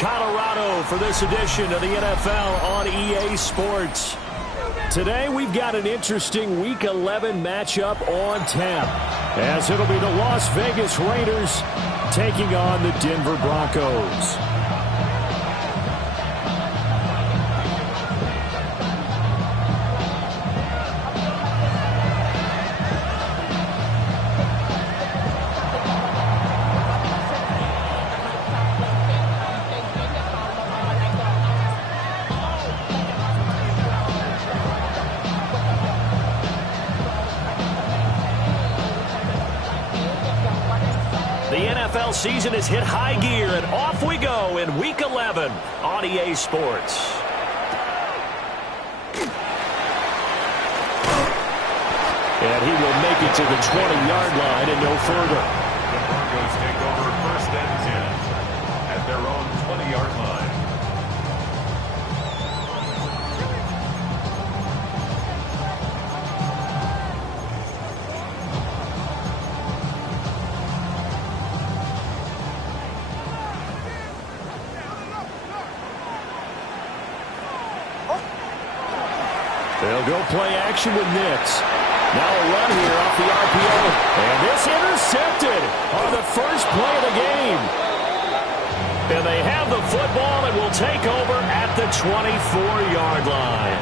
Colorado for this edition of the NFL on EA Sports. Today we've got an interesting Week 11 matchup on tap, as it'll be the Las Vegas Raiders taking on the Denver Broncos. NFL season has hit high gear, and off we go in Week 11 on EA Sports. And he will make it to the 20-yard line and no further. The Broncos take over 1st and 10 at their own 20-yard line. They'll go play action with Nix. Now a run here off the RPO. And this intercepted on the first play of the game. And they have the football and will take over at the 24-yard line.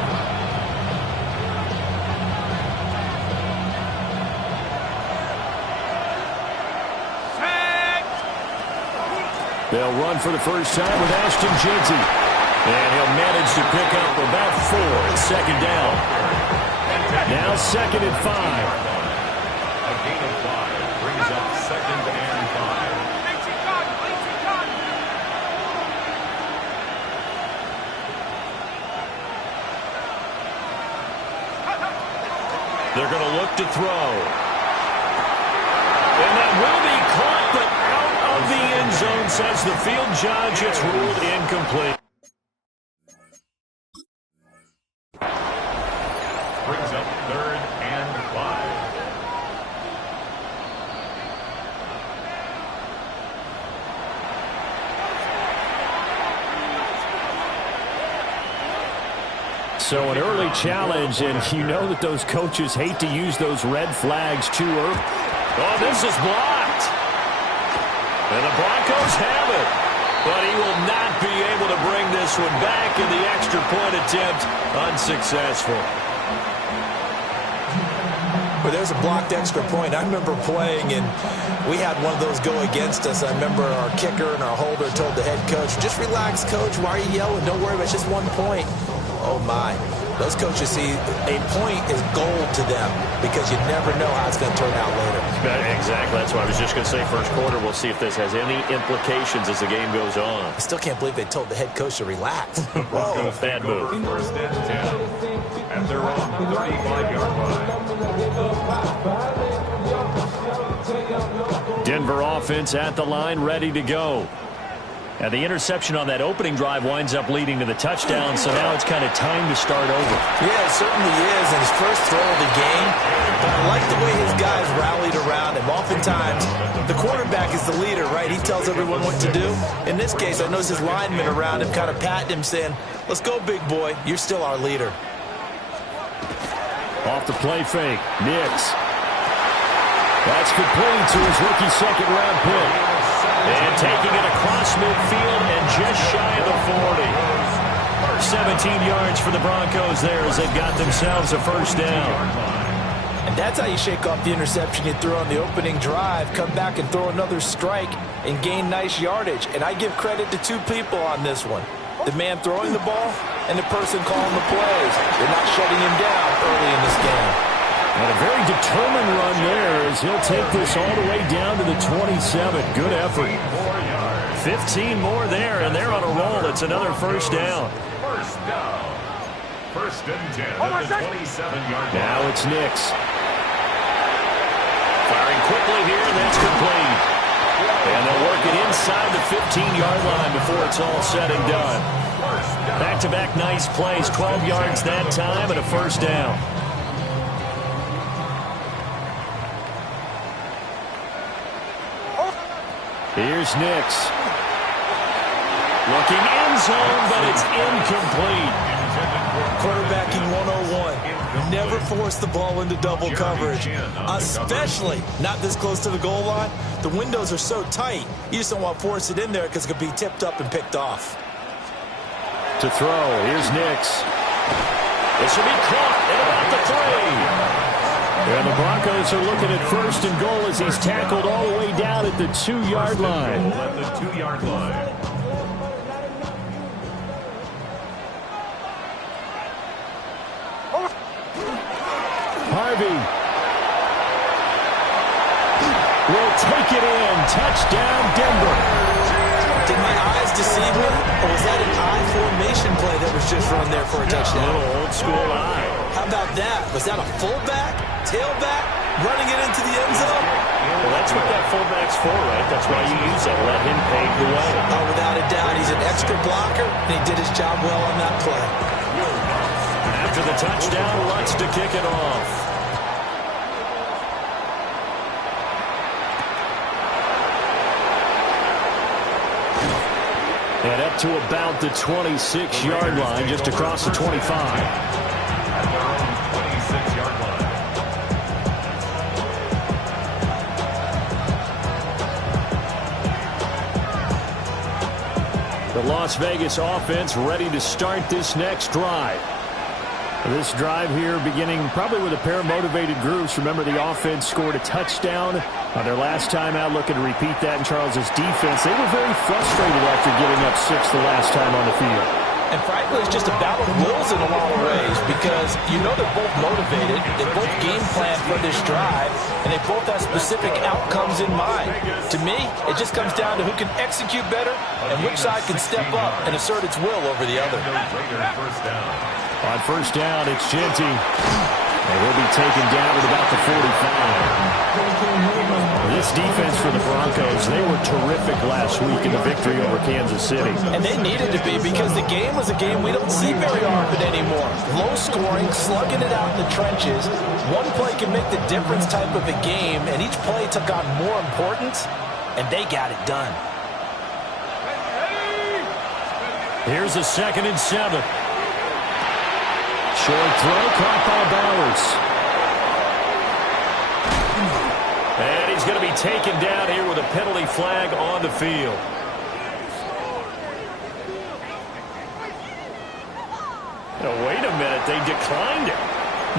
They'll run for the first time with Ashton Jeanty. And he'll manage to pick up about 4 at 2nd down. Now 2nd and 5. A gain of 5 brings up 2nd and 5. They're going to look to throw. And that will be caught, but out of the end zone, says the field judge. It's ruled incomplete. Brings up 3rd and 5. So an early challenge, and you know that those coaches hate to use those red flags too early. Oh, this is blocked. And the Broncos have it. But he will not be able to bring this one back, and the extra point attempt unsuccessful. But there's a blocked extra point. I remember playing, and we had one of those go against us. I remember our kicker and our holder told the head coach, just relax, coach. Why are you yelling? Don't worry about it. It's just 1 point. Oh, my. Those coaches see a point is gold to them because you never know how it's going to turn out later. Exactly. That's what I was just going to say. First quarter, we'll see if this has any implications as the game goes on. I still can't believe they told the head coach to relax. Whoa. Bad move. 1st and 10 at their own 35-yard line. Denver offense at the line, ready to go. And the interception on that opening drive winds up leading to the touchdown, so now it's kind of time to start over. Yeah, it certainly is, and his first throw of the game. But I like the way his guys rallied around him. Oftentimes, the quarterback is the leader, right? He tells everyone what to do. In this case, I noticed his linemen around him kind of patting him, saying, let's go, big boy. You're still our leader. Off the play fake, Nix. That's complete to his rookie second-round pick. And taking it across midfield and just shy of the 40. 17 yards for the Broncos there as they've got themselves a first down. And that's how you shake off the interception you threw on the opening drive. Come back and throw another strike and gain nice yardage. And I give credit to 2 people on this one. The man throwing the ball and the person calling the plays. They're not shutting him down early in this game. And a very determined run there as he'll take this all the way down to the 27. Good effort. 15 more there, and they're on a roll. It's another first down. First down. 1st and 10 at the 27-yard line. Now it's Nix. Firing quickly here, and that's complete. And they'll work it inside the 15-yard line before it's all said and done. Back-to-back nice plays, 12 yards that time, and a first down. Here's Nix. Looking end zone, but it's incomplete. Quarterbacking 101. Never force the ball into double coverage, especially not this close to the goal line. The windows are so tight, you just don't want to force it in there because it could be tipped up and picked off. To throw, here's Nix. This will be caught at about the 3. And the Broncos are looking at first and goal as he's tackled all the way down at the 2-yard line. At the 2-yard line. Harvey will take it in. Touchdown, Denver. Did my eyes deceive me, or was that an I formation play that was just run there for a touchdown? A little old school eye. How about that? Was that a fullback, tailback, running it into the end zone? Well, that's what that fullback's for, right? That's why you use that. Let him pave the way. Oh, without a doubt, he's an extra blocker, and he did his job well on that play. After the touchdown, Lutz to kick it off. And up to about the 26-yard line, just across the 25. At their own 26-yard line. The Las Vegas offense ready to start this next drive. This drive here beginning probably with a pair of motivated groups. Remember, the offense scored a touchdown on their last time out, looking to repeat that in Charles's defense. They were very frustrated after giving up 6 the last time on the field. And frankly, it's just a battle of wills in a lot of ways because you know they're both motivated, they both game plan for this drive, and they both have specific outcomes in mind. To me, it just comes down to who can execute better and which side can step up and assert its will over the other. On first down, it's Genty. And he'll be taken down at about the 45. This defense for the Broncos, they were terrific last week in the victory over Kansas City. And they needed to be because the game was a game we don't see very often anymore. Low scoring, slugging it out in the trenches. One play can make the difference type of a game, and each play took on more importance, and they got it done. Here's a 2nd and 7. Short throw caught by Bowers. And he's going to be taken down here with a penalty flag on the field. Now, wait a minute. They declined it.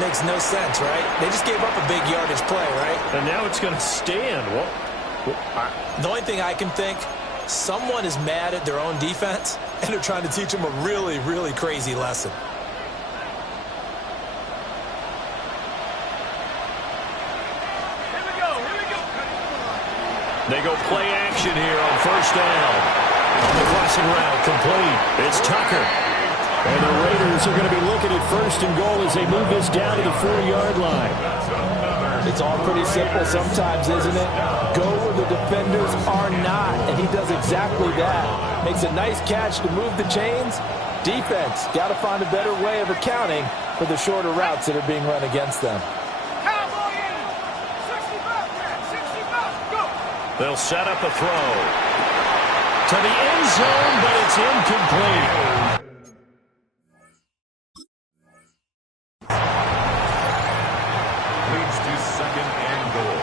Makes no sense, right? They just gave up a big yardage play, right? And now it's going to stand. The only thing I can think, someone is mad at their own defense, and they're trying to teach them a really, really crazy lesson. They go play action here on first down. On the crossing route, complete. It's Tucker. And the Raiders are going to be looking at first and goal as they move this down to the 4-yard line. It's all pretty simple sometimes, isn't it? Go where the defenders are not, and he does exactly that. Makes a nice catch to move the chains. Defense, got to find a better way of accounting for the shorter routes that are being run against them. They'll set up a throw to the end zone, but it's incomplete. Leads to 2nd and goal.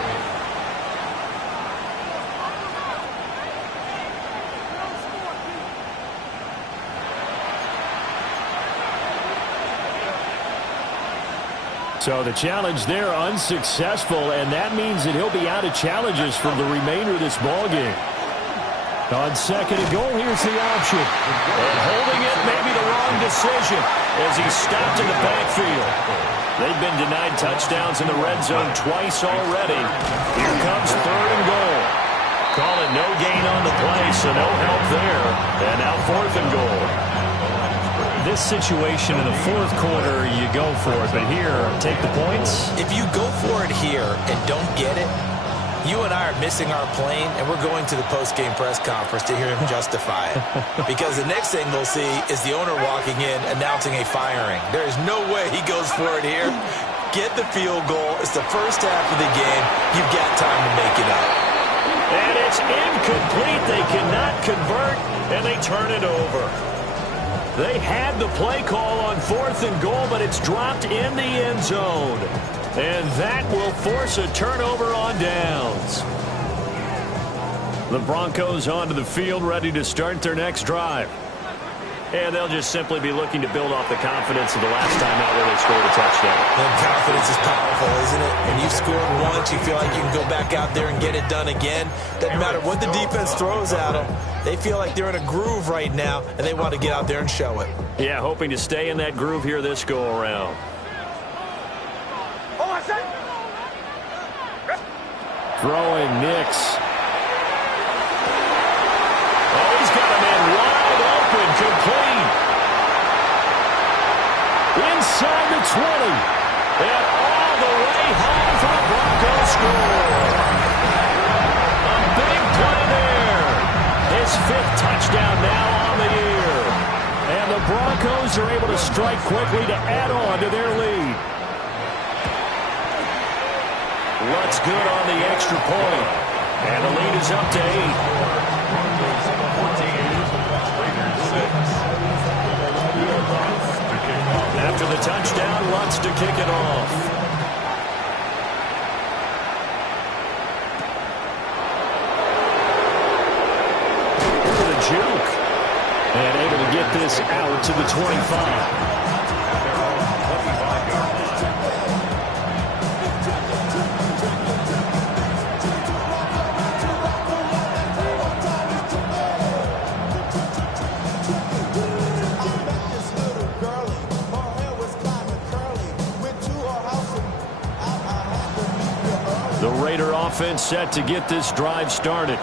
So the challenge there unsuccessful, and that means that he'll be out of challenges for the remainder of this ballgame. On 2nd and goal, here's the option. And holding it may be the wrong decision as he's stopped in the backfield. They've been denied touchdowns in the red zone twice already. Here comes 3rd and goal. Call it no gain on the play, so no help there. And now 4th and goal. This situation in the 4th quarter, you go for it. But here, take the points. If you go for it here and don't get it, you and I are missing our plane, and we're going to the post-game press conference to hear him justify it. Because the next thing we'll see is the owner walking in announcing a firing. There is no way he goes for it here. Get the field goal. It's the first half of the game. You've got time to make it up. And it's incomplete. They cannot convert, and they turn it over. They had the play call on 4th and goal, but it's dropped in the end zone. And that will force a turnover on downs. The Broncos onto the field, ready to start their next drive. And they'll just simply be looking to build off the confidence of the last time out where they scored a touchdown. And confidence is powerful, isn't it? When you've scored once, you feel like you can go back out there and get it done again. Doesn't matter what the defense throws at them. They feel like they're in a groove right now, and they want to get out there and show it. Yeah, hoping to stay in that groove here this go-around. Throwing Nix. Oh, he's got a man wide open, complete. Inside the 20. And all the way home for the Broncos score. A big play there. His 5th touchdown now on the year. And the Broncos are able to strike quickly to add on to their lead. Looks good on the extra point. And the lead is up to 8. After the touchdown, Lutz to kick it off. Look at the juke. And able to get this out to the 25. The Raider offense set to get this drive started.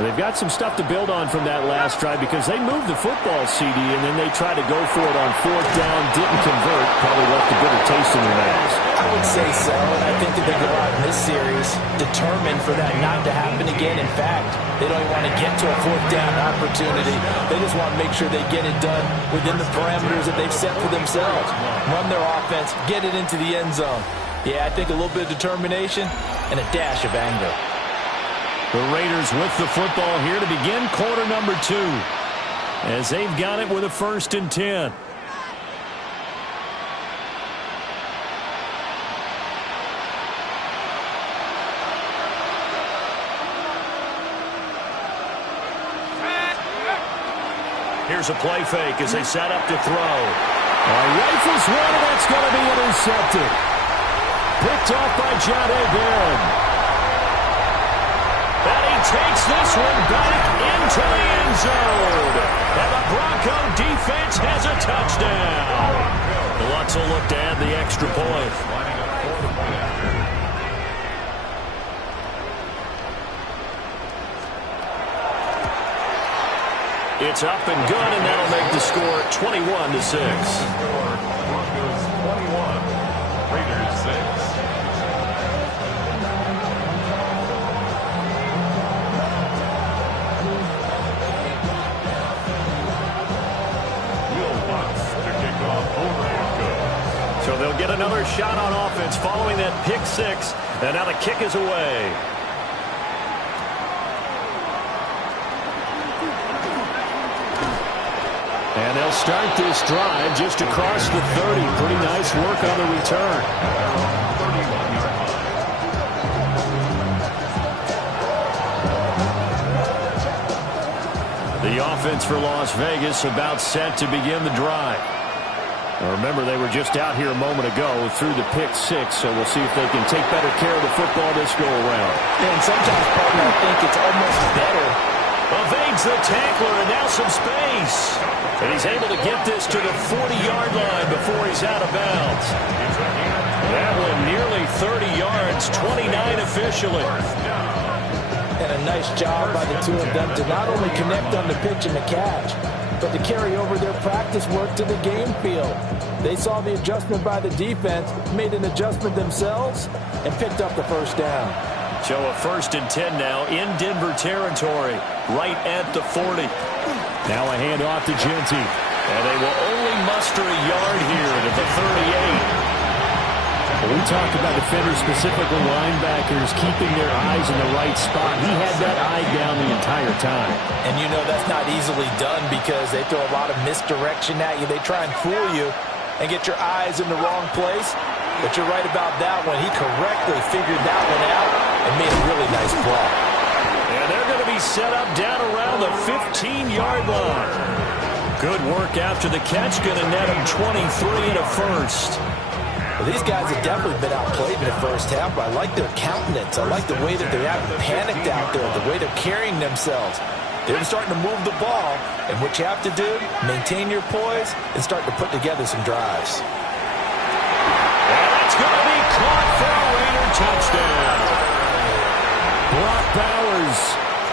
They've got some stuff to build on from that last drive because they moved the football, CD, and then they tried to go for it on 4th down, didn't convert, probably left a bitter taste in their mouths. I would say so, and I think that they go out in this series determined for that not to happen again. In fact, they don't even want to get to a 4th down opportunity. They just want to make sure they get it done within the parameters that they've set for themselves. Run their offense, get it into the end zone. Yeah, I think a little bit of determination and a dash of anger. The Raiders with the football here to begin quarter number 2. As they've got it with a 1st and 10. Here's a play fake as they set up to throw. Rifles one, and that's going to be intercepted. Picked off by Jahdae Barron. And he takes this one back into the end zone. And the Bronco defense has a touchdown. Lutz will look to add the extra point. It's up and good, and that'll make the score 21-6. Broncos 21, Raiders 6. So they'll get another shot on offense following that pick 6, and now the kick is away. And they'll start this drive just across the 30. Pretty nice work on the return. The offense for Las Vegas about set to begin the drive. Now remember, they were just out here a moment ago through the pick 6, so we'll see if they can take better care of the football this go-around. And sometimes, partner, I think it's almost better. Evades the tackler, and now some space. And he's able to get this to the 40-yard line before he's out of bounds. That one nearly 30 yards, 29 officially. And a nice job by the two of them to not only connect on the pitch and the catch, but to carry over their practice work to the game field. They saw the adjustment by the defense, made an adjustment themselves, and picked up the first down. So a 1st and 10 now in Denver territory, right at the 40. Now a handoff to Genty. And they will only muster a yard here to the 38. We talked about defenders, specifically linebackers, keeping their eyes in the right spot. He had that eye down the entire time. And you know that's not easily done because they throw a lot of misdirection at you. They try and fool you and get your eyes in the wrong place. But you're right about that one. He correctly figured that one out and made a really nice play. And they're going to be set up down around the 15-yard line. Good work after the catch. Going to net him 23 and a first. Well, these guys have definitely been outplayed in the first half, but I like their countenance. I like the way that they haven't panicked out there, the way they're carrying themselves. They're starting to move the ball, and what you have to do, maintain your poise and start to put together some drives. And it's going to be caught for a Raider touchdown. Brock Bowers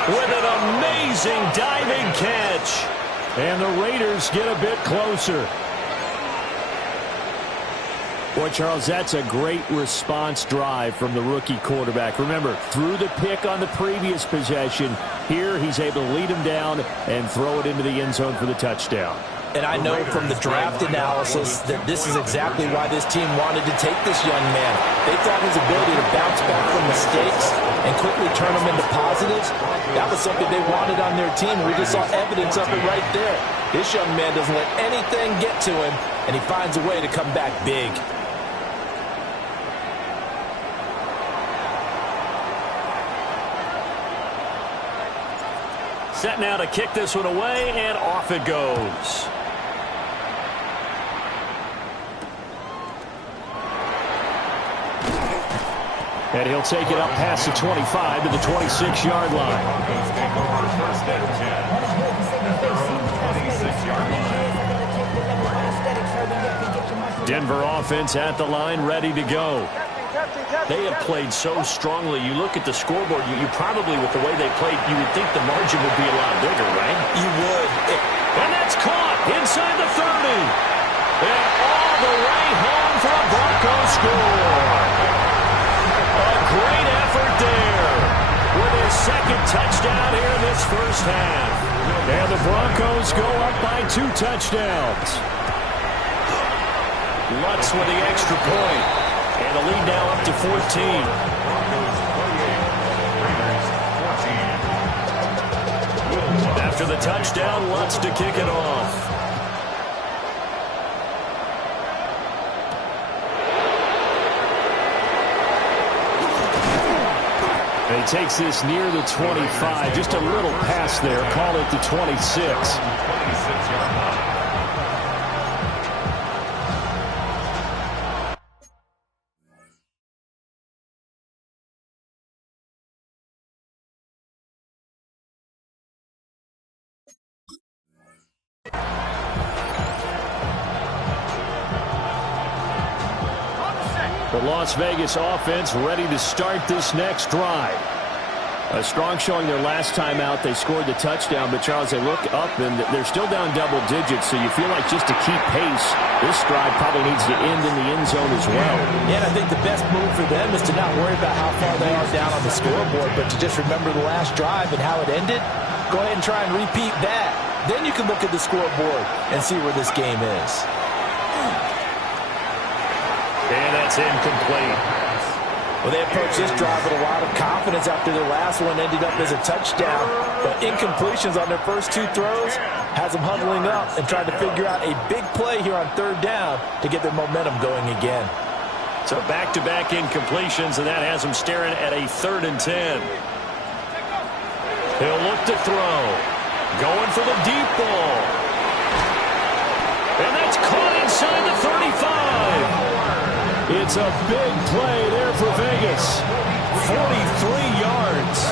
with an amazing diving catch. And the Raiders get a bit closer. Boy, Charles, that's a great response drive from the rookie quarterback. Remember, threw the pick on the previous possession. Here, he's able to lead him down and throw it into the end zone for the touchdown. And I know from the draft analysis that this is exactly why this team wanted to take this young man. They thought his ability to bounce back from mistakes and quickly turn them into positives, that was something they wanted on their team. We just saw evidence of it right there. This young man doesn't let anything get to him, and he finds a way to come back big. Set now to kick this one away, and off it goes. And he'll take it up past the 25 to the 26-yard line. Broncos take over first and 10 at their own 26-yard line. Denver offense at the line, ready to go. They have played so strongly. You look at the scoreboard, you probably, with the way they played, you would think the margin would be a lot bigger, right? You would. And that's caught inside the 30. And all the way home for a Broncos score. A great effort there with his second touchdown here in this first half. And the Broncos go up by 2 touchdowns. Lutz with the extra point. And the lead now up to 14. Broncos 28, Raiders 14. After the touchdown, Lutz to kick it off. And he takes this near the 25. Just a little pass there. Call it the 26. 26-yard line. The Las Vegas offense ready to start this next drive. A strong showing their last time out. They scored the touchdown, but Charles, they look up and they're still down double digits, so you feel like just to keep pace, this drive probably needs to end in the end zone as well. Yeah, and I think the best move for them is to not worry about how far they are down on the scoreboard, but to just remember the last drive and how it ended. Go ahead and try and repeat that. Then you can look at the scoreboard and see where this game is. And that's incomplete. Well, they approached this drive with a lot of confidence after their last one ended up as a touchdown. But incompletions on their first 2 throws has them huddling up and trying to figure out a big play here on 3rd down to get their momentum going again. So back-to-back incompletions, and that has them staring at a 3rd and 10. He'll look to throw. Going for the deep ball. And that's caught inside the 35. It's a big play there for Vegas. 43 yards.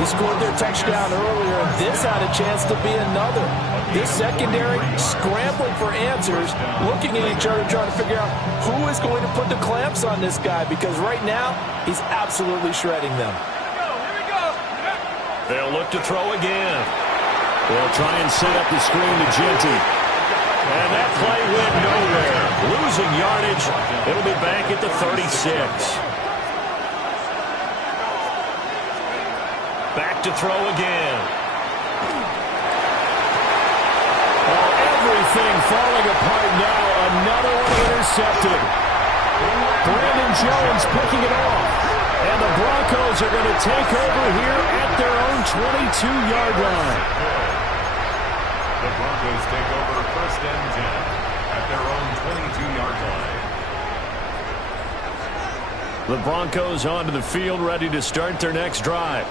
They scored their touchdown earlier, and this had a chance to be another. This secondary scrambling for answers, looking at each other, trying to figure out who is going to put the clamps on this guy, because right now, he's absolutely shredding them. They'll look to throw again. They'll try and set up the screen to Genty. And that play went nowhere. Losing yardage. It'll be back at the 36. Back to throw again. Oh, everything falling apart now. Another one intercepted. Brandon Jones picking it off. And the Broncos are going to take over here at their own 22-yard line. The Broncos take over first and 10 at their own 22-yard line. The Broncos onto the field, ready to start their next drive.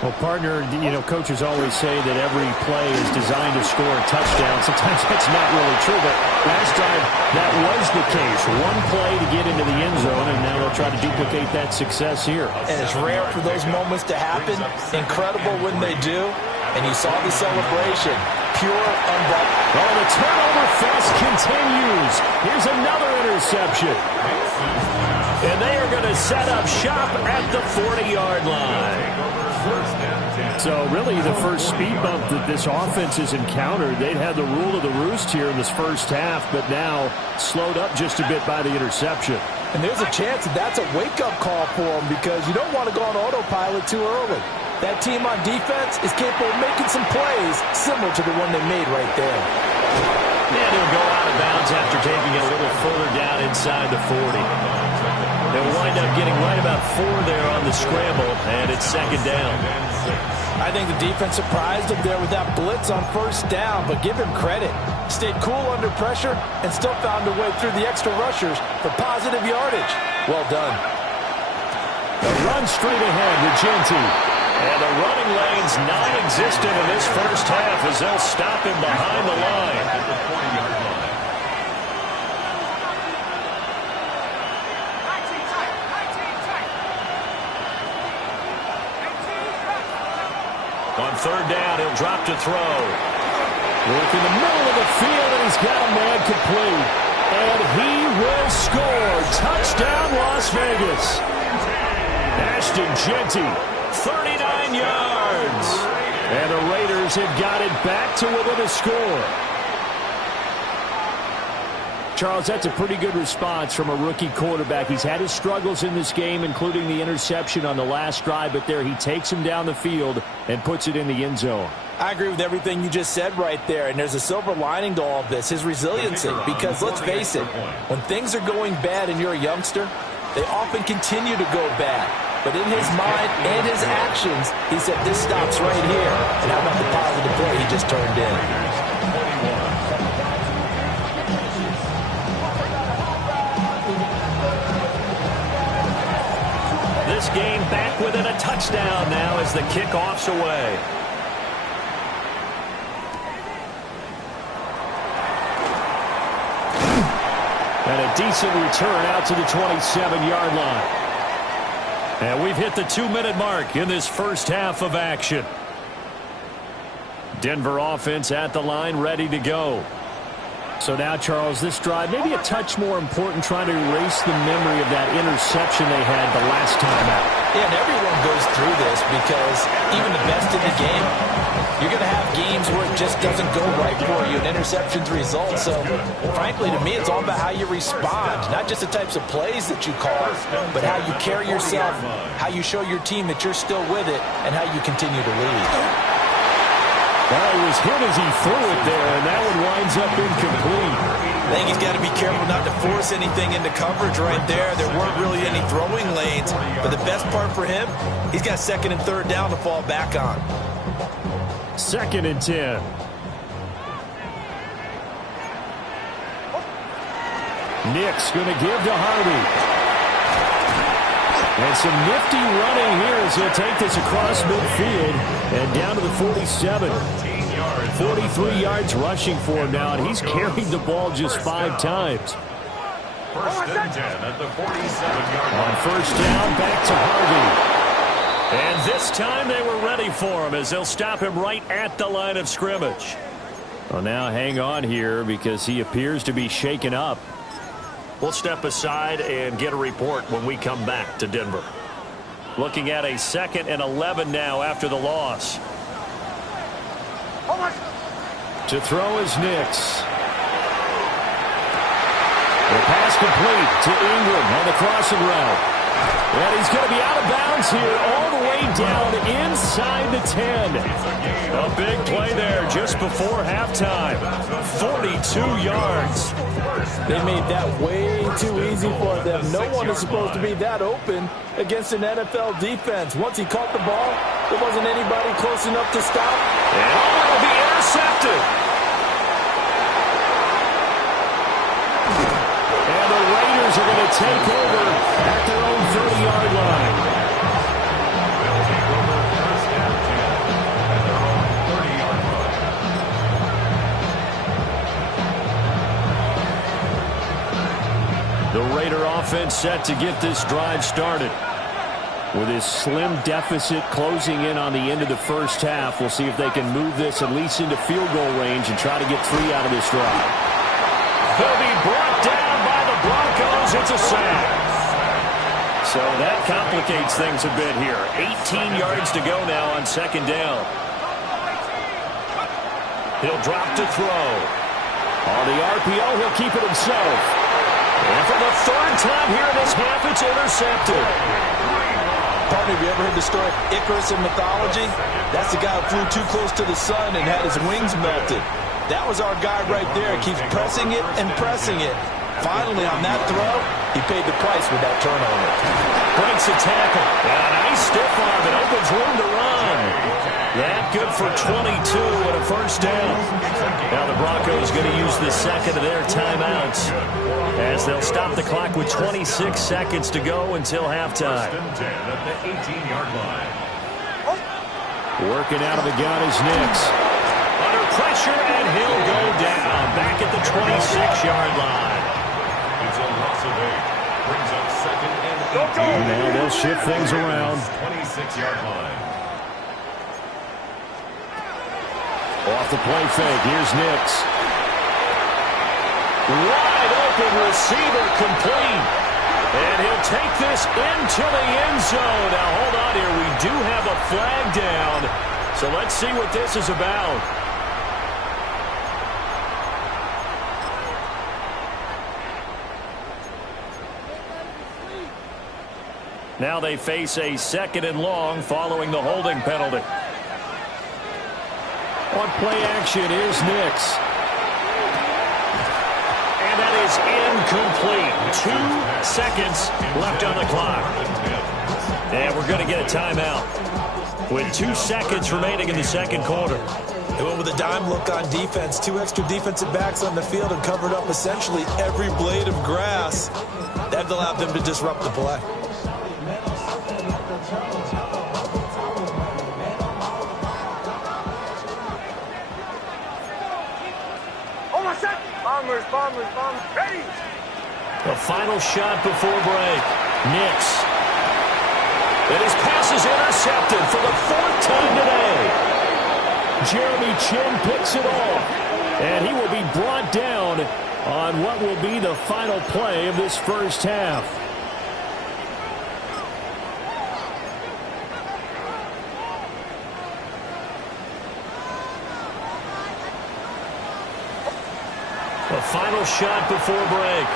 Well, partner, coaches always say that every play is designed to score a touchdown. Sometimes that's not really true, but last time that was the case. One play to get into the end zone, and now they'll try to duplicate that success here. And it's rare for those moments to happen. Incredible when they do. And you saw the celebration. Pure, unbelievable. Oh, the turnover fest continues. Here's another interception. And they are going to set up shop at the 40-yard line. So really the first speed bump that this offense has encountered. They'd had the rule of the roost here in this first half, but now slowed up just a bit by the interception. And there's a chance that that's a wake-up call for them, because you don't want to go on autopilot too early. That team on defense is capable of making some plays similar to the one they made right there. And he'll go out of bounds after taking it a little further down inside the 40. They'll wind up getting right about 4 there on the scramble, and it's second down. I think the defense surprised him there with that blitz on first down, but give him credit. Stayed cool under pressure and still found a way through the extra rushers for positive yardage. Well done. The run straight ahead with Genty. And the running lane's non-existent in this first half as they'll stop him behind the line. At the 40-yard line. On third down, he'll drop to throw. Work in the middle of the field, and he's got a man complete. And he will score. Touchdown, Las Vegas. Ashton Genty, 39 yards. And the Raiders have got it back to within a score. Charles, that's a pretty good response from a rookie quarterback. He's had his struggles in this game, including the interception on the last drive, but there he takes him down the field and puts it in the end zone. I agree with everything you just said right there, and there's a silver lining to all of this, his resiliency. Because let's face it, when things are going bad and you're a youngster, they often continue to go bad. But in his mind and his actions, he said, this stops right here. And how about the positive play he just turned in? This game back within a touchdown now as the kickoff's away. And a decent return out to the 27-yard line. And we've hit the 2-minute mark in this first half of action. Denver offense at the line, ready to go. So now, Charles, this drive maybe a touch more important, trying to erase the memory of that interception they had the last time out. Yeah, and everyone goes through this because even the best in the game, you're going to have games where it just doesn't go right for you, and interceptions result. So, frankly, to me, it's all about how you respond, not just the types of plays that you call, but how you carry yourself, how you show your team that you're still with it, and how you continue to lead. Well, he was hit as he threw it there, and that one winds up incomplete. I think he's got to be careful not to force anything into coverage right there. There weren't really any throwing lanes, but the best part for him, he's got second and third down to fall back on. Second and 10. Nick's going to give to Harvey. And some nifty running here as he'll take this across midfield and down to the 47. 43 yards rushing for him now, and he's carried the ball just 5 times. First and 10 at the 47-yard line. On first down, back to Harvey. And this time they were ready for him as they'll stop him right at the line of scrimmage. Well, now hang on here because he appears to be shaken up. We'll step aside and get a report when we come back to Denver. Looking at a 2nd and 11 now after the loss. To throw is Nix. The pass complete to Ingram on the crossing route. And he's going to be out of bounds here all the way down inside the 10. A big play there just before halftime. 42 yards. They made that way too easy for them. No one is supposed to be that open against an NFL defense. Once he caught the ball, there wasn't anybody close enough to stop. And it'll be intercepted. And the Raiders are going to take over at their own 30-yard line. They'll take over first and 10 at their own 30-yard line. The Raider offense set to get this drive started. With his slim deficit closing in on the end of the first half, we'll see if they can move this at least into field goal range and try to get 3 out of this drive. He'll be brought down by the Broncos. It's a sack. So that complicates things a bit here. 18 yards to go now on second down. He'll drop to throw. On the RPO, he'll keep it himself. And for the third time here in this half, it's intercepted. Partner, have you ever heard the story of Icarus in mythology? That's the guy who flew too close to the sun and had his wings melted. That was our guy right there. Keeps pressing it and pressing it. Finally, on that throw, he paid the price with that turnover. Breaks a tackle. And a nice stiff arm. It opens room to run. That good for 22 and a first down. Now the Broncos going to use the second of their timeouts as they'll stop the clock with 26 seconds to go until halftime. First and 10 at the 18-yard line. Working out of the gun is Nix. Under pressure, and he'll go down back at the 26-yard line. It's a loss of 8. Brings up second and 18. Now they'll shift things around. 26-yard line. Off the play fake, here's Nix. Wide open receiver complete. And he'll take this into the end zone. Now hold on here, we do have a flag down. So let's see what this is about. Now they face a second and long following the holding penalty. On play action is Nix. And that is incomplete. 2 seconds left on the clock. And we're going to get a timeout with 2 seconds remaining in the second quarter. They went with a dime look on defense. 2 extra defensive backs on the field and covered up essentially every blade of grass. That allowed them to disrupt the play. Bombers, ready! The final shot before break. Nix. And his pass is intercepted for the 4th time today. Jeremy Chin picks it off. And he will be brought down on what will be the final play of this first half. The final shot before break.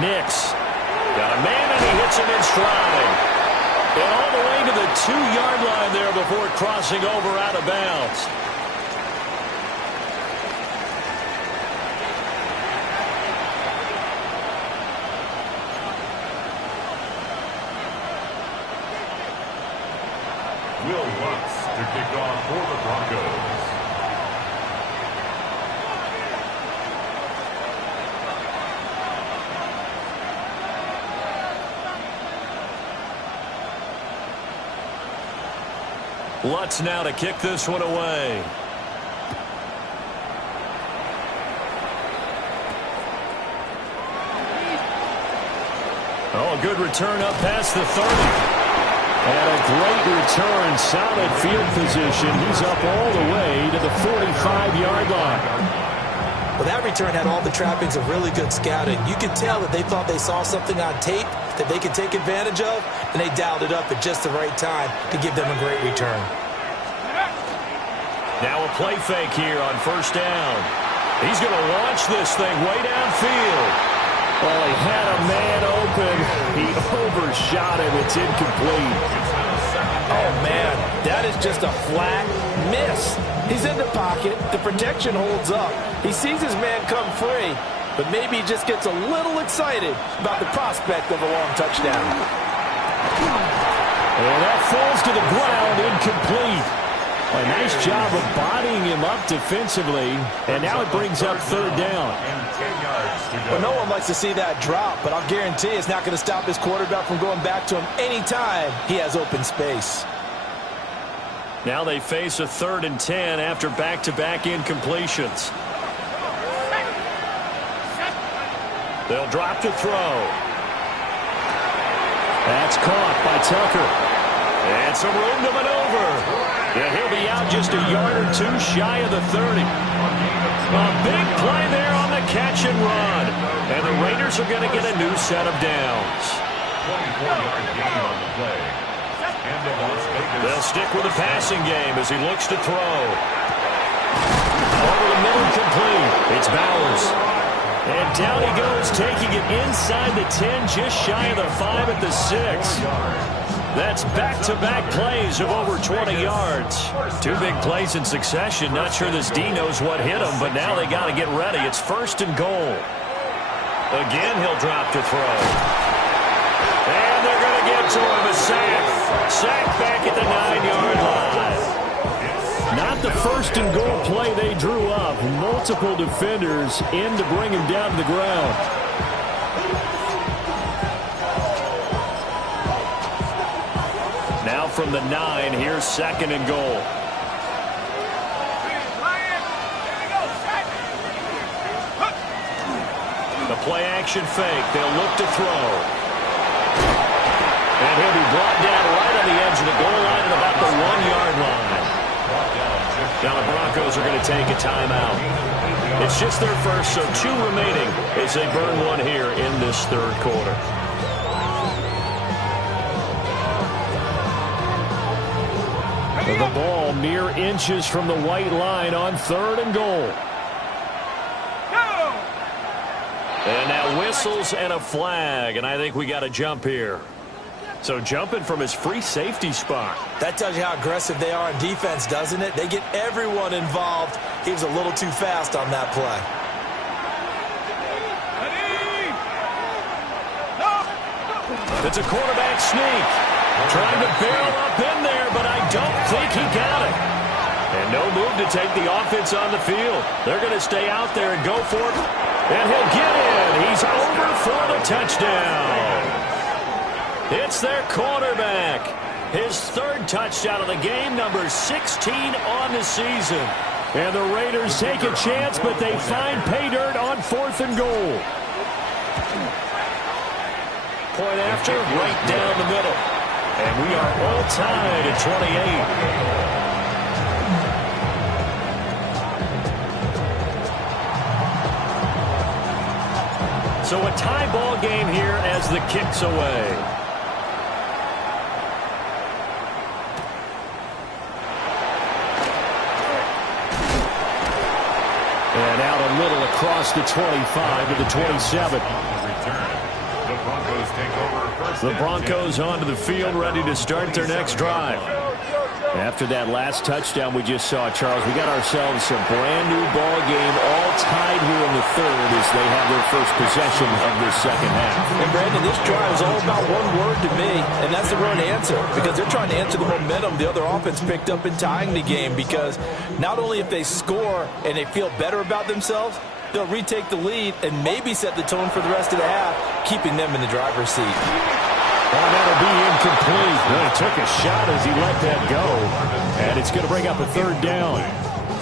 Nix. Got a man and he hits him in stride. And all the way to the 2-yard line there before crossing over out of bounds. Will Lutz to kick off for the Broncos. Lutz now to kick this one away. Oh, a good return up past the 30. And a great return, solid field position. He's up all the way to the 45-yard line. Well, that return had all the trappings of really good scouting. You could tell that they thought they saw something on tape that they could take advantage of, and they dialed it up at just the right time to give them a great return. Now a play fake here on first down. He's going to launch this thing way downfield. Well, he had a man open. He overshot him. It's incomplete. Oh, man, that is just a flat miss. He's in the pocket. The protection holds up. He sees his man come free, but maybe he just gets a little excited about the prospect of a long touchdown. And that falls to the ground, incomplete. A nice job of bodying him up defensively, and now it brings up third down. Well, no one likes to see that drop, but I'll guarantee it's not going to stop his quarterback from going back to him anytime he has open space. Now they face a 3rd and 10 after back-to-back incompletions. They'll drop to throw. That's caught by Tucker. And some room to maneuver. Yeah, he'll be out just a yard or two shy of the 30. A big play there on the catch and run. And the Raiders are going to get a new set of downs. 24-yard gain on the play. And the Las Vegas. They'll stick with the passing game as he looks to throw. Over the middle, complete. It's Bowers. And down he goes, taking it inside the 10, just shy of the 5 at the 6. That's back-to-back plays of over 20 yards. 2 big plays in succession. Not sure this D knows what hit him, but now they got to get ready. It's 1st and goal. Again, he'll drop to throw. And they're going to get to him. A sack. Sack back at the 9-yard line. Not the 1st and goal play they drew up. Multiple defenders in to bring him down to the ground. Now from the 9, here's 2nd and goal. The play action fake. They'll look to throw. And he'll be brought down right on the edge of the goal line at about the 1-yard line. Now the Broncos are going to take a timeout. It's just their first, so 2 remaining as they burn one here in this 3rd quarter. The ball mere inches from the white line on 3rd and goal. And now whistles and a flag, and I think we got a jump here. So jumping from his free safety spot. That tells you how aggressive they are on defense, doesn't it? They get everyone involved. He was a little too fast on that play. It's a quarterback sneak. Trying to barrel up in there, but I don't think he got it. And no move to take the offense on the field. They're going to stay out there and go for it. And he'll get in. He's over for the touchdown. It's their quarterback. His 3rd touchdown of the game, number 16 on the season. And the Raiders take a chance, but they find pay dirt on 4th and goal. Point after, right down the middle. And we are all tied at 28. So a tie ball game here as the kick's away. And out a little across the 25 to the 27. The Broncos take over. The Broncos onto the field, ready to start their next drive. After that last touchdown we just saw, Charles, we got ourselves a brand new ball game, all tied here in the 3rd as they have their first possession of this 2nd half. And Brandon, this drive is all about one word to me, and that's the word answer, because they're trying to answer the momentum the other offense picked up in tying the game, because not only if they score and they feel better about themselves, they'll retake the lead and maybe set the tone for the rest of the half, keeping them in the driver's seat. Oh, that'll be incomplete. Well, he took a shot as he let that go. And it's going to bring up a 3rd down.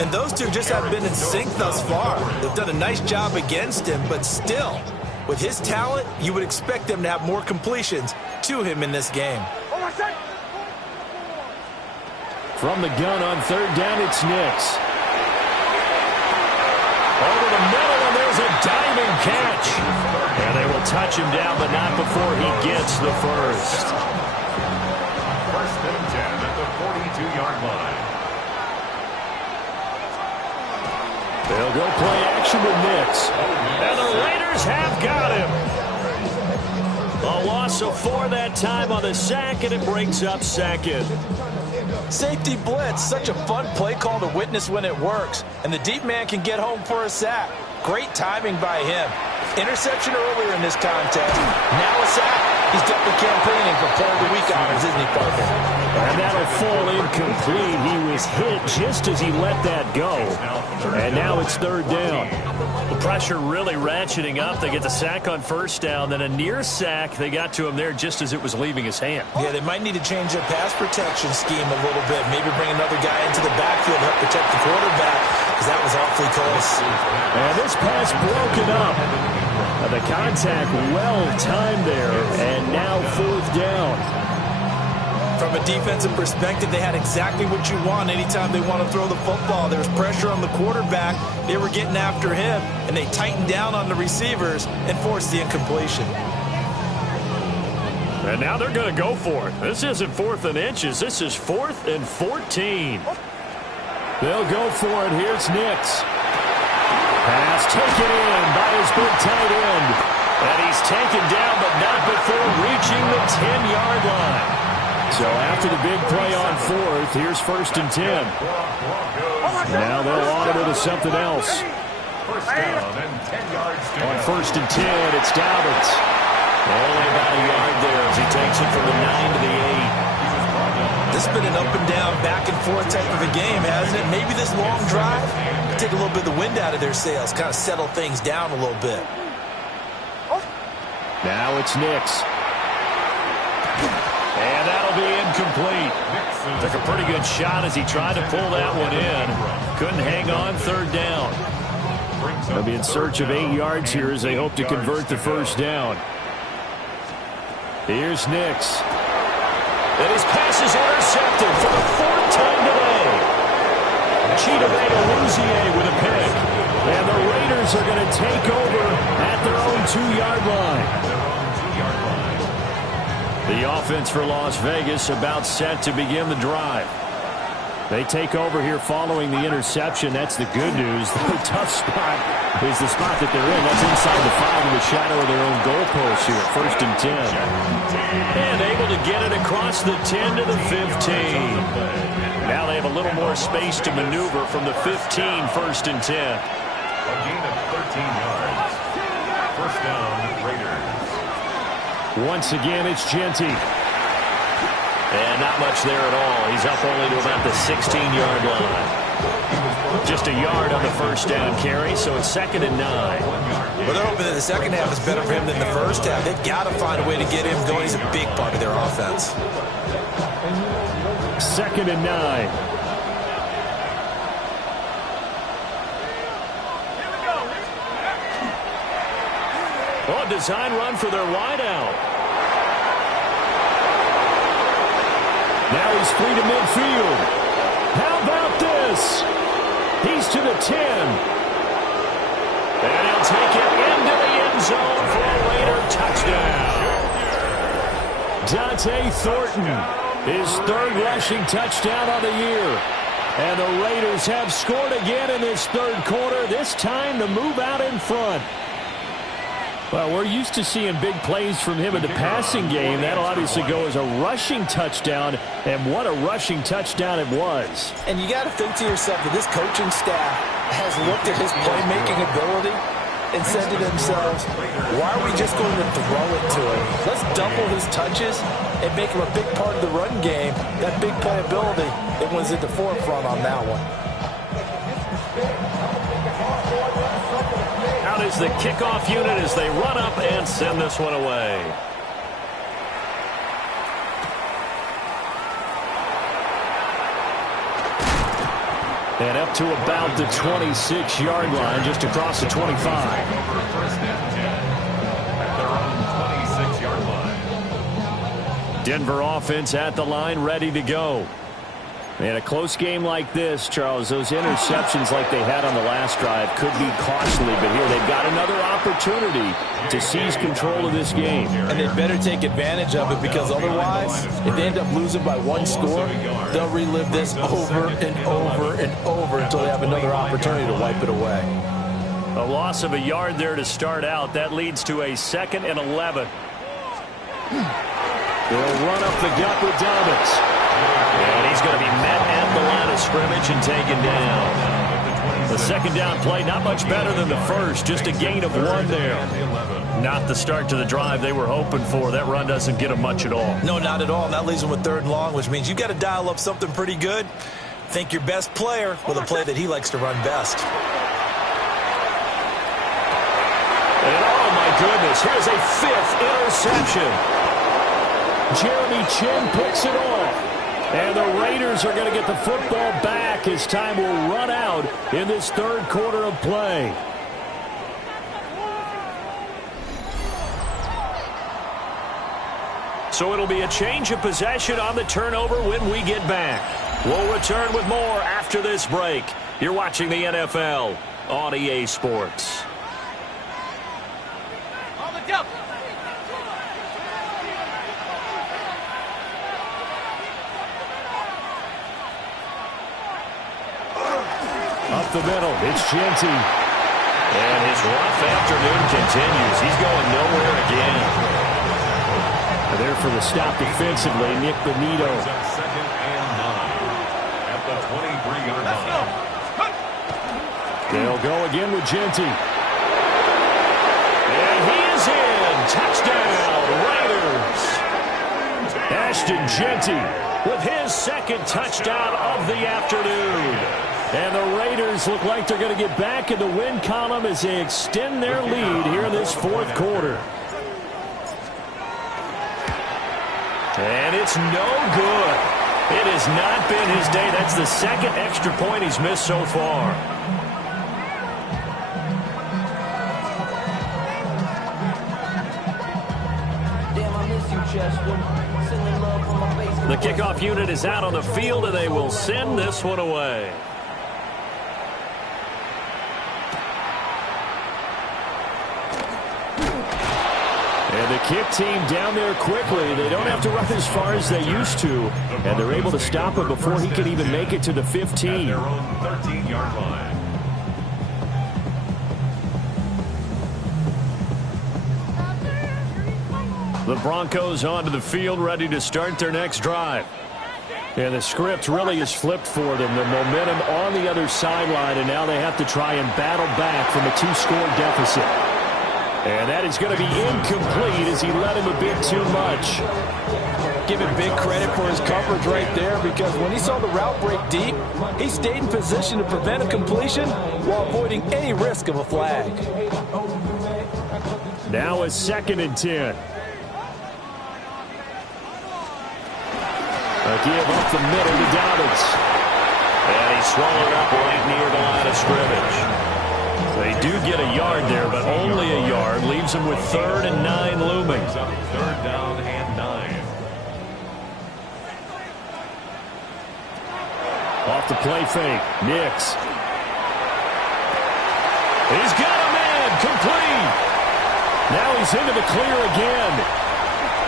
And those two just haven't been in sync thus far. They've done a nice job against him, but still, with his talent, you would expect them to have more completions to him in this game. From the gun on 3rd down, it's Nix. Over the middle, and there's a diving catch. And they will touch him down, but not before he gets the first. 1st and 10 at the 42-yard line. They'll go play action with Nix. And the Raiders have got him. A loss of 4 that time on the sack, and it brings up second. Safety blitz, such a fun play call to witness when it works. And the deep man can get home for a sack. Great timing by him. Interception earlier in this contest. Now a sack. He's definitely campaigning for player of the week honors, isn't he, partner? And that'll fall incomplete. He was hit just as he let that go. And now it's third down. The pressure really ratcheting up. They get the sack on first down. Then a near sack. They got to him there just as it was leaving his hand. Yeah, they might need to change their pass protection scheme a little bit. Maybe bring another guy into the backfield to help protect the quarterback, because that was awfully close. And this pass broken up. The contact well-timed there, and now fourth down. From a defensive perspective, they had exactly what you want anytime they want to throw the football. There was pressure on the quarterback. They were getting after him, and they tightened down on the receivers and forced the incompletion. And now they're going to go for it. This isn't 4th and inches. This is 4th and 14. They'll go for it. Here's Nix. Pass taken in by his big tight end. And he's taken down, but not before reaching the 10-yard line. So after the big play on 4th, here's 1st and 10. Now they'll audible to something else. First down and 10 yards to On 1st and 10, it's Dobbins. Only about a yard there as he takes it from the 9 to the 8. This has been an up and down, back and forth type of a game, hasn't it? Maybe this long drive take a little bit of the wind out of their sails, kind of settle things down a little bit. Now it's Nix. And that'll be incomplete. Took a pretty good shot as he tried to pull that one in. Couldn't hang on, third down. They'll be in search of 8 yards here as they hope to convert the first down. Here's Nix. And his pass is intercepted for the 4th time today. Cheetah with a pick. And the Raiders are going to take over at their own 2-yard line. The offense for Las Vegas about set to begin the drive. They take over here following the interception. That's the good news. The tough spot is the spot that they're in. That's inside the 5 in the shadow of their own goalpost here. 1st and 10. And able to get it across the 10 to the 15. Now they have a little more space to maneuver from the 15, 1st and 10. a gain of 13 yards. First down, Raiders. Once again, it's Genty. And not much there at all. He's up only to about the 16-yard line. Just a yard on the first down carry, so it's 2nd and 9. Well, they're hoping that the second half is better for him than the first half. They've got to find a way to get him going. He's a big part of their offense. 2nd and 9. Oh, design run for their wideout. Now he's free to midfield. How about this? He's to the 10. And he'll take it into the end zone for a Raider touchdown. Dante Thornton, his 3rd rushing touchdown on the year. And the Raiders have scored again in this 3rd quarter, this time to move out in front. Well, we're used to seeing big plays from him in the passing game. That'll obviously go as a rushing touchdown, and what a rushing touchdown it was. And you got to think to yourself that this coaching staff has looked at his playmaking ability and said to themselves, why are we just going to throw it to him? Let's double his touches and make him a big part of the run game. That big playability, it was at the forefront on that one. Out is the kickoff unit as they run up and send this one away. And up to about the 26-yard line, just across the 25. First and 10 at their own 26-yard line. Denver offense at the line, ready to go. In a close game like this, Charles, those interceptions like they had on the last drive could be costly, but here they've got another opportunity to seize control of this game. And they better take advantage of it, because otherwise, if they end up losing by one score, they'll relive this over and over and over until they have another opportunity to wipe it away. A loss of a yard there to start out. That leads to a 2nd and 11. They'll run up the gut with Dobbins. And he's going to be met at the line of scrimmage and taken down. The second down play, not much better than the first, just a gain of 1 there. Not the start to the drive they were hoping for. That run doesn't get them much at all. No, not at all. And that leaves them with 3rd and long, which means you got to dial up something pretty good. Think your best player with a play that he likes to run best. And oh my goodness, here's a 5th interception. Jeremy Chin picks it off. And the Raiders are going to get the football back as time will run out in this 3rd quarter of play. So it'll be a change of possession on the turnover when we get back. We'll return with more after this break. You're watching the NFL on EA Sports. On the jump. Up the middle, it's Genty. And his rough afternoon continues. He's going nowhere again. There for the stop defensively, Nick Benito. 2nd and 9 at the 23-yard line. They'll go again with Genty. And he is in. Touchdown, Raiders. Ashton Genty with his 2nd touchdown of the afternoon. And the Raiders look like they're going to get back in the win column as they extend their lead here in this 4th quarter. And it's no good. It has not been his day. That's the 2nd extra point he's missed so far. Damn, I miss you, Chester. Sending love from my face. The kickoff unit is out on the field, and they will send this one away. And the kick team down there quickly. They don't have to run as far as they used to. And they're able to stop him before he can even make it to the 15. Their own 13-yard line. The Broncos onto the field, ready to start their next drive. And the script really is flipped for them. The momentum on the other sideline, and now they have to try and battle back from a 2-score deficit. And that is going to be incomplete as he led him a bit too much. Give him big credit for his coverage right there, because when he saw the route break deep, he stayed in position to prevent a completion while avoiding any risk of a flag. Now a 2nd and 10. A give up the middle to Dobbins. And he's swallowed up right near the line of scrimmage. They do get a yard there, but only a yard. Leaves them with 3rd and 9 looming. 3rd down and 9. Off the play fake. Nix. He's got him in. Complete. Now he's into the clear again.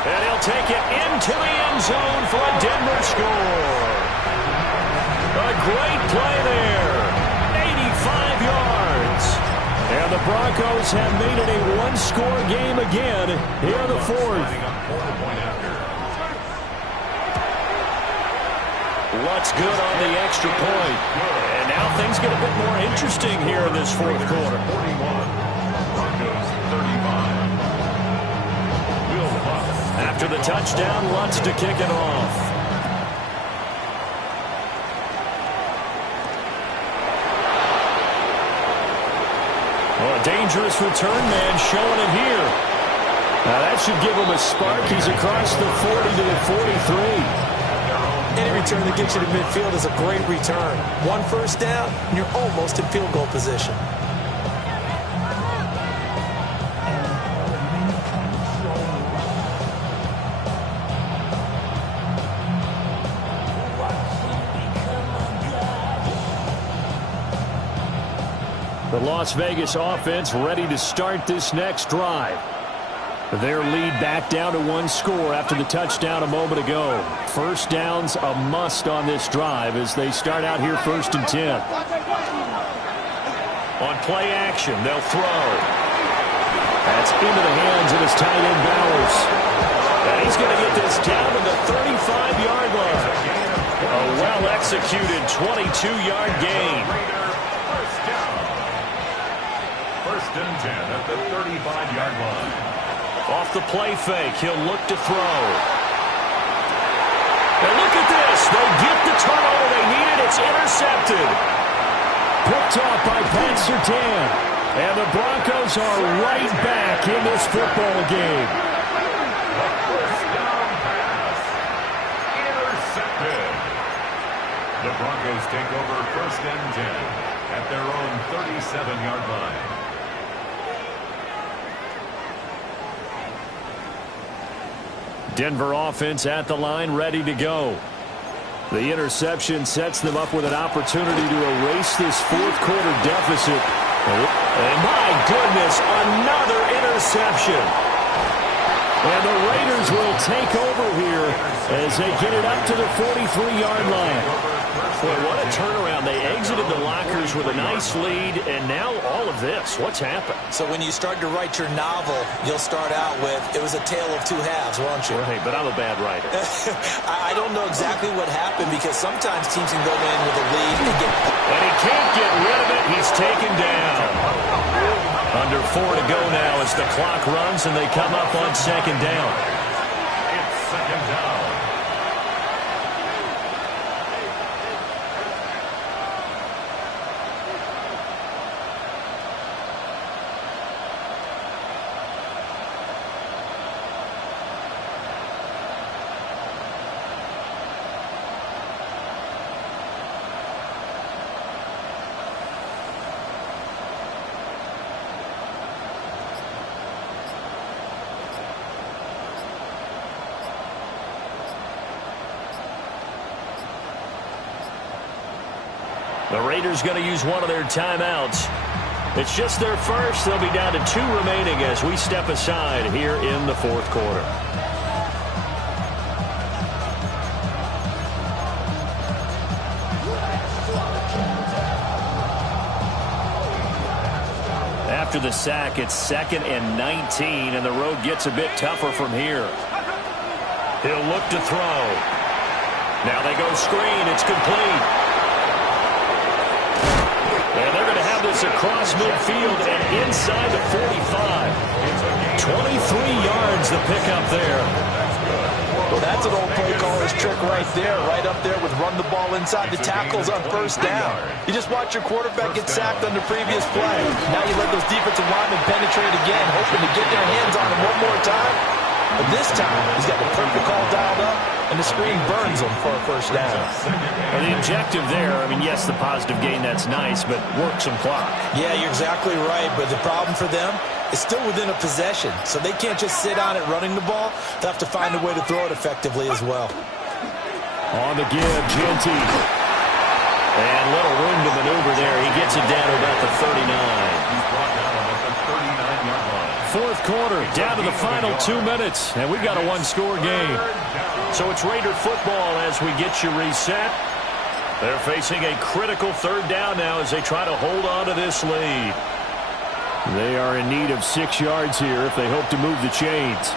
And he'll take it into the end zone for a Denver score. A great play there. 85 yards. And the Broncos have made it a 1-score game again here in the 4th. What's good on the extra point? And now things get a bit more interesting here in this 4th quarter. 41. Broncos 35. After the touchdown, Lutz to kick it off. Well, a dangerous return man showing it here. Now that should give him a spark. He's across the 40 to the 43. Any return that gets you to midfield is a great return. 1 first down, and you're almost in field goal position. Las Vegas offense ready to start this next drive. Their lead back down to one score after the touchdown a moment ago. First down's a must on this drive as they start out here 1st and 10. On play action, they'll throw. That's into the hands of his tight end Bowers. And he's going to get this down to the 35-yard line. A well-executed 22-yard gain. First and 10 at the 35-yard line. Off the play fake, he'll look to throw. And look at this. They get the turnover they needed. It's intercepted. Picked off by Pat Surtain. And the Broncos are right back in this football game. First down pass. Intercepted. The Broncos take over 1st and 10 at their own 37-yard line. Denver offense at the line, ready to go. The interception sets them up with an opportunity to erase this fourth-quarter deficit. And my goodness, another interception. And the Raiders will take over here as they get it up to the 43-yard line. Boy, what a turnaround. They exited the lockers with a nice lead, and now all of this. What's happened? So when you start to write your novel, you'll start out with, it was a tale of two halves, won't you? Right, but I'm a bad writer. I don't know exactly what happened because sometimes teams can go in with a lead and get... And he can't get rid of it. He's taken down. Under 4 to go now as the clock runs and they come up on 2nd down. It's 2nd down. The Raiders going to use one of their timeouts. It's just their first. They'll be down to 2 remaining as we step aside here in the fourth quarter. After the sack, it's 2nd and 19, and the road gets a bit tougher from here. He'll look to throw. Now they go screen. It's complete. And they're going to have this across midfield and inside the 45. 23 yards the pickup there. Well, that's an old play caller's trick right there. Right up there with run the ball inside the tackles on 1st down. You just watch your quarterback get sacked on the previous play. Now you let those defensive linemen penetrate again, hoping to get their hands on him one more time. But this time, he's got the perfect call dialed up, and the screen burns him for a 1st down. Well, the objective there, I mean, yes, the positive gain, that's nice, but work some clock. Yeah, you're exactly right, but the problem for them is still within a possession, so they can't just sit on it running the ball. They'll have to find a way to throw it effectively as well. On the give, Genty. And little room to maneuver there. He gets it down to about the 39. He's brought down at the 39-yard line. Fourth quarter, down to the final 2 minutes, and we've got a 1-score game. So it's Raider football as we get you reset. They're facing a critical 3rd down now as they try to hold on to this lead. They are in need of 6 yards here if they hope to move the chains.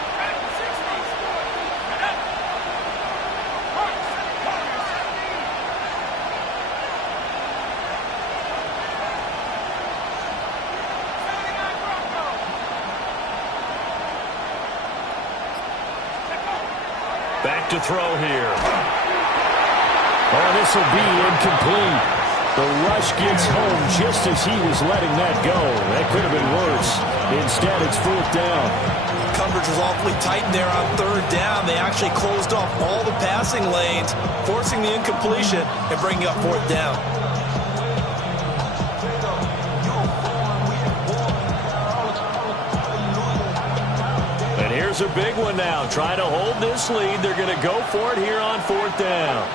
Back to throw here. Oh, this will be incomplete. The rush gets home just as he was letting that go. That could have been worse. Instead, it's 4th down. Coverage was awfully tight there on 3rd down. They actually closed off all the passing lanes, forcing the incompletion and bringing up 4th down. And here's a big one now. Trying to hold this lead. They're going to go for it here on 4th down.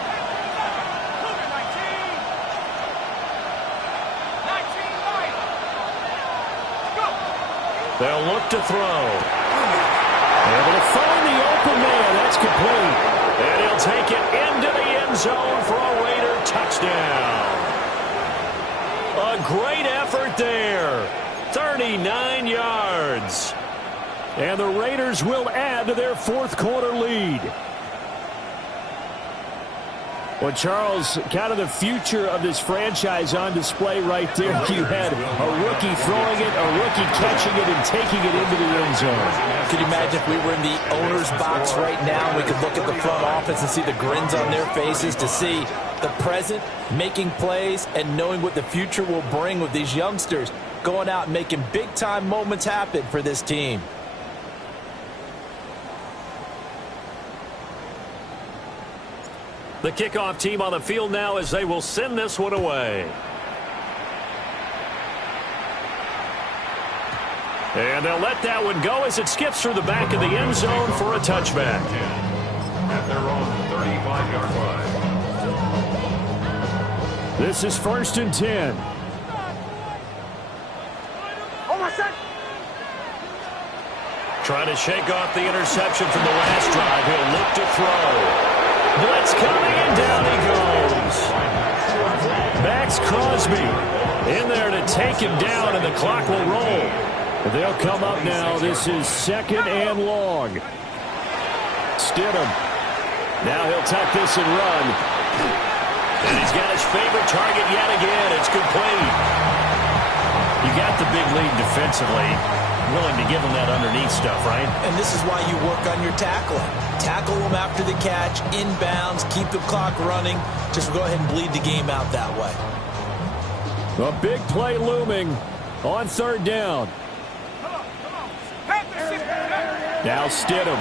They'll look to throw. Able to find the open man. That's complete. And he'll take it into the end zone for a Raider touchdown. A great effort there. 39 yards. And the Raiders will add to their fourth quarter lead. Well, Charles, kind of the future of this franchise on display right there. You had a rookie throwing it, a rookie catching it, and taking it into the end zone. Could you imagine if we were in the owner's box right now, we could look at the front office and see the grins on their faces to see the present, making plays, and knowing what the future will bring with these youngsters going out and making big-time moments happen for this team. The kickoff team on the field now as they will send this one away. And they'll let that one go as it skips through the back of the end zone for a touchback. At their own 35-yard line. This is 1st and 10. Trying to shake off the interception from the last drive. He'll look to throw. Blitz coming, and down he goes. Max Crosby in there to take him down, and the clock will roll. They'll come up now. This is 2nd and long. Stidham. Now he'll tuck this and run. And he's got his favorite target yet again. It's complete. You got the big lead defensively. Willing to give them that underneath stuff, right? And this is why you work on your tackling. Tackle them after the catch, inbounds, keep the clock running. Just go ahead and bleed the game out that way. A big play looming on 3rd down. Now Stidham.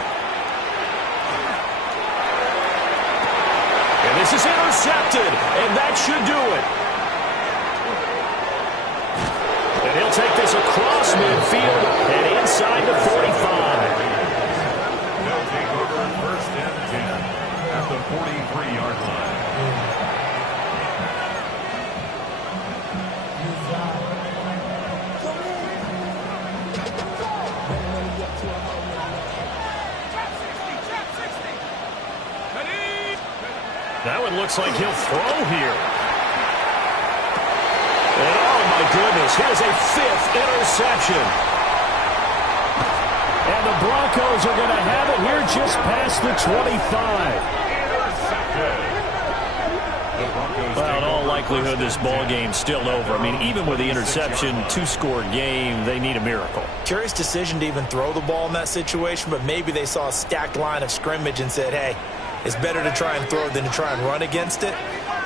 And this is intercepted, and that should do it. And he'll take this across midfield and inside the 45. They'll take over 1st and 10 at the 43-yard line. That one looks like he'll throw here. And oh my goodness, here's a 5th interception. And the Broncos are going to have it here just past the 25. Well, in all likelihood, this ball game's still over. I mean, even with the interception, 2-score game, they need a miracle. Curious decision to even throw the ball in that situation, but maybe they saw a stacked line of scrimmage and said, hey, it's better to try and throw than to try and run against it.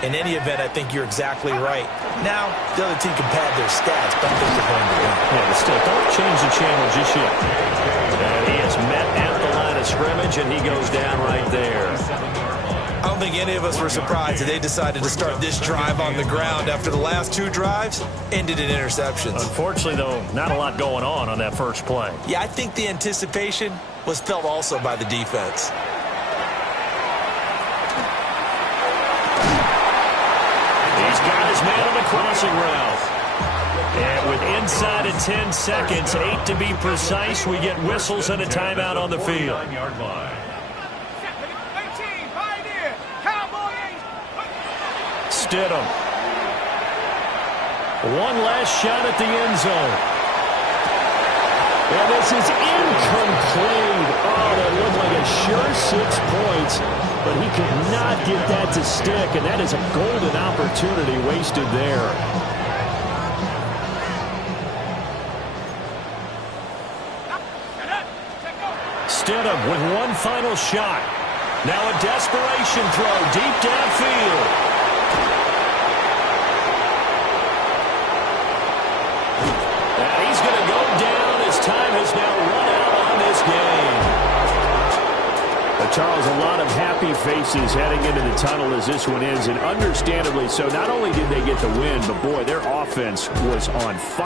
In any event, I think you're exactly right. Now, the other team can pad their stats, but I think they're going to win. Yeah, but still, don't change the channel just yet. And he is met at the line of scrimmage, and he goes down right there. I don't think any of us were surprised that they decided to start this drive on the ground after the last 2 drives ended in interceptions. Unfortunately, though, not a lot going on that first play. Yeah, I think the anticipation was felt also by the defense. He's got his man on the crossing route. And with inside of 10 seconds, 8 to be precise, we get whistles and a timeout on the field. Stidham. One last shot at the end zone. And this is incomplete. Oh, that looked like a sure 6 points. But he could not get that to stick, and that is a golden opportunity wasted there. Stidham with one final shot. Now a desperation throw deep downfield. And he's going to go down as time has now run out on this game. Charles, a lot of happy faces heading into the tunnel as this one ends, and understandably so. Not only did they get the win, but boy, their offense was on fire.